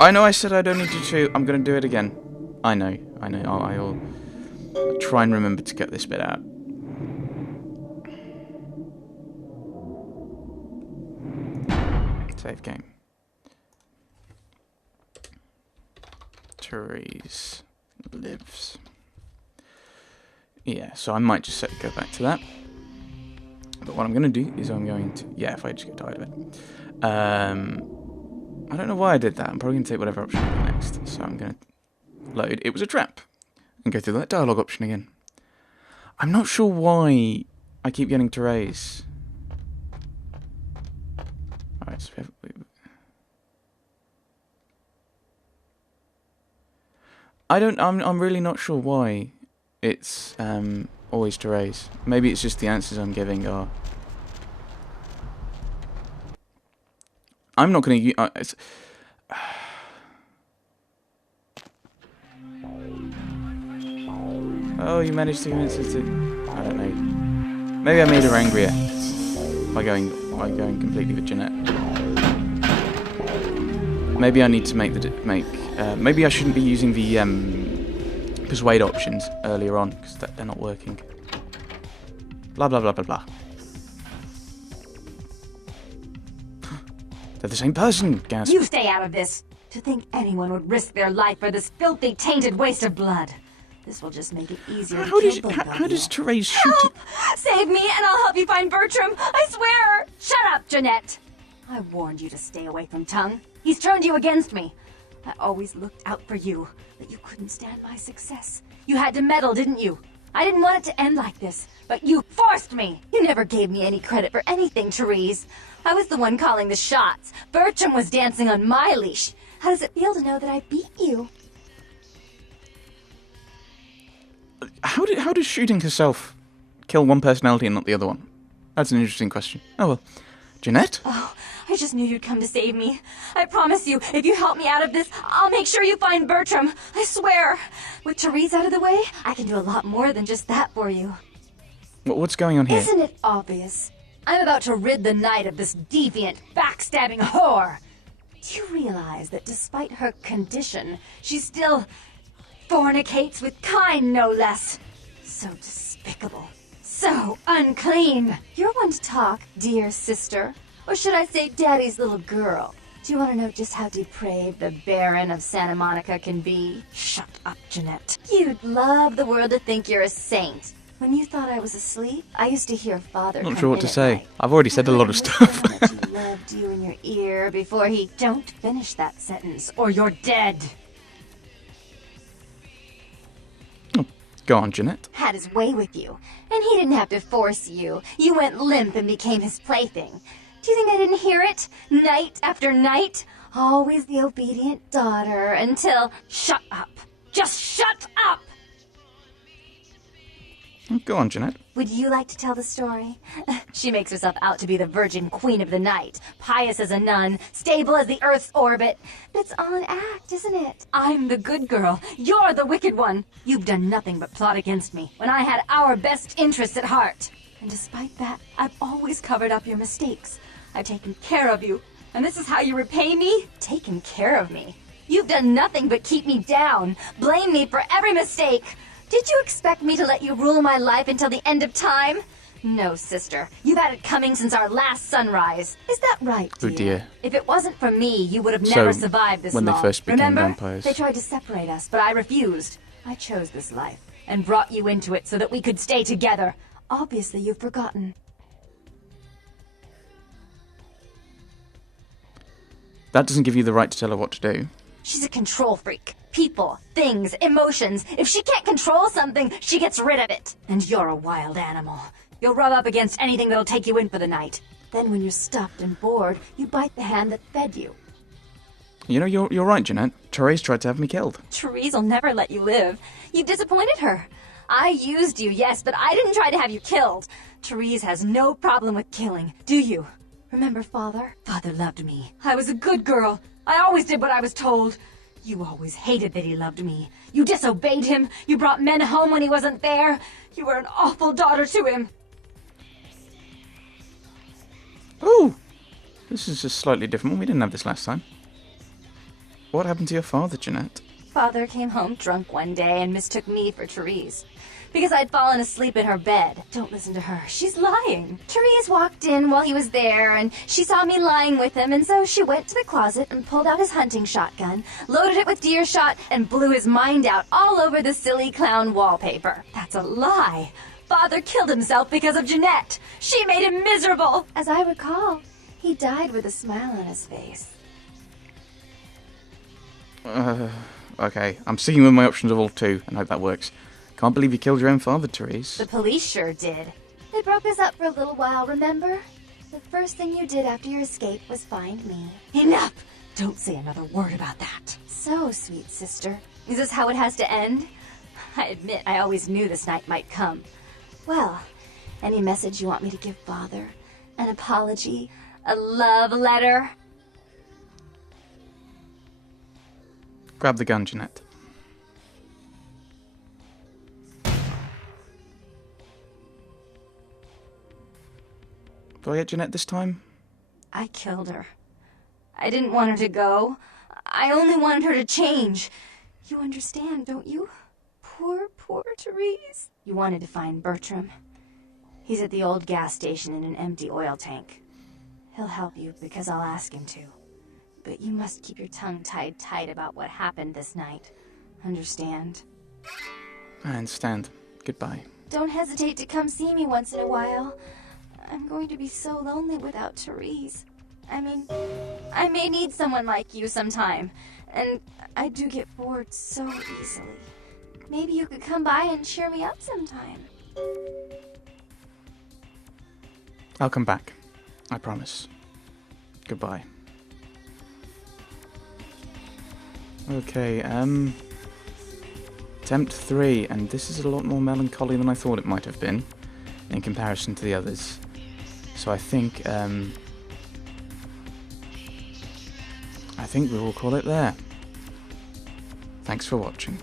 I know I said I'd only do 2. I'm going to do it again. I know. I'll try and remember to get this bit out. Save game. Therese lives. Yeah, so I might just go back to that. But what I'm going to do is I'm going to... Yeah, if I just get tired of it. I don't know why I did that. I'm probably going to take whatever option I get next. So I'm going to load. It was a trap. And go through that dialogue option again. I'm not sure why I keep getting Therese. Alright, so I'm really not sure why it's always Therese. Maybe it's just the answers I'm giving are... I'm not going to use... Oh, you managed to convince us to... I don't know. Maybe I made her angrier by going completely with Jeanette. Maybe I need to maybe I shouldn't be using the persuade options earlier on because they're not working. Blah blah blah blah blah. They're the same person, gasp. You stay out of this. To think anyone would risk their life for this filthy, tainted waste of blood. This will just make it easier to kill both of you. How does Therese shoot? Help! Save me and I'll help you find Bertram. I swear! Shut up, Jeanette. I warned you to stay away from Tongue. He's turned you against me. I always looked out for you, but you couldn't stand my success. You had to meddle, didn't you? I didn't want it to end like this, but you forced me. You never gave me any credit for anything, Therese. I was the one calling the shots. Bertram was dancing on my leash. How does it feel to know that I beat you? How does shooting herself kill one personality and not the other one? That's an interesting question. Oh well. Jeanette? Oh, I just knew you'd come to save me. I promise you, if you help me out of this, I'll make sure you find Bertram. I swear. With Therese out of the way, I can do a lot more than just that for you. What's going on here? Isn't it obvious? I'm about to rid the night of this deviant, backstabbing whore. Do you realize that despite her condition, she still fornicates with kind, no less? So despicable. So unclean. You're one to talk, dear sister. Or should I say daddy's little girl? Do you want to know just how depraved the Baron of Santa Monica can be? Shut up, Jeanette. You'd love the world to think you're a saint. When you thought I was asleep, I used to hear Father Not come sure what in to at say. night. I've already said a lot of stuff. He loved you in your ear before he... Don't finish that sentence, or you're dead. Go on, Jeanette. Had his way with you, and he didn't have to force you. You went limp and became his plaything. Do you think I didn't hear it? Night after night? Always the obedient daughter until... Shut up. Just shut up! Go on, Jeanette. Would you like to tell the story? She makes herself out to be the virgin queen of the night, pious as a nun, stable as the Earth's orbit. But it's all an act, isn't it? I'm the good girl. You're the wicked one. You've done nothing but plot against me when I had our best interests at heart. And despite that, I've always covered up your mistakes. I've taken care of you. And this is how you repay me? Taken care of me. You've done nothing but keep me down, blame me for every mistake. Did you expect me to let you rule my life until the end of time? No, sister. You've had it coming since our last sunrise. Is that right, dear? Oh dear. If it wasn't for me, you would have never survived this long. When they first became Remember? vampires. They tried to separate us, but I refused. I chose this life and brought you into it so that we could stay together. Obviously, you've forgotten. That doesn't give you the right to tell her what to do. She's a control freak. People, things, emotions. If she can't control something, she gets rid of it. And you're a wild animal. You'll rub up against anything that'll take you in for the night. Then when you're stuffed and bored, you bite the hand that fed you. You know, you're right, Jeanette. Therese tried to have me killed. Therese will never let you live. You've disappointed her. I used you, yes, but I didn't try to have you killed. Therese has no problem with killing, do you? Remember Father? Father loved me. I was a good girl. I always did what I was told. You always hated that he loved me. You disobeyed him. You brought men home when he wasn't there. You were an awful daughter to him. Oh! This is a slightly different one. We didn't have this last time. What happened to your father, Jeanette? Father came home drunk one day and mistook me for Therese. Because I'd fallen asleep in her bed. Don't listen to her. She's lying. Therese walked in while he was there, and she saw me lying with him, and so she went to the closet and pulled out his hunting shotgun, loaded it with deer shot, and blew his mind out all over the silly clown wallpaper. That's a lie. Father killed himself because of Jeanette. She made him miserable. As I recall, he died with a smile on his face. Okay. I'm sticking with my options of all two, and hope that works. Can't believe you killed your own father, Therese. The police sure did. They broke us up for a little while, remember? The first thing you did after your escape was find me. Enough! Don't say another word about that. So, sweet sister. Is this how it has to end? I admit I always knew this night might come. Well, any message you want me to give Father? An apology? A love letter? Grab the gun, Jeanette. Do I get Jeanette this time? I killed her. I didn't want her to go. I only wanted her to change. You understand, don't you? Poor, poor Therese. You wanted to find Bertram. He's at the old gas station in an empty oil tank. He'll help you because I'll ask him to. But you must keep your tongue tied tight about what happened this night. Understand? I understand. Goodbye. Don't hesitate to come see me once in a while. I'm going to be so lonely without Therese. I mean, I may need someone like you sometime, and I do get bored so easily. Maybe you could come by and cheer me up sometime. I'll come back. I promise. Goodbye. Okay, attempt 3, and this is a lot more melancholy than I thought it might have been, in comparison to the others. So I think we will call it there. Thanks for watching.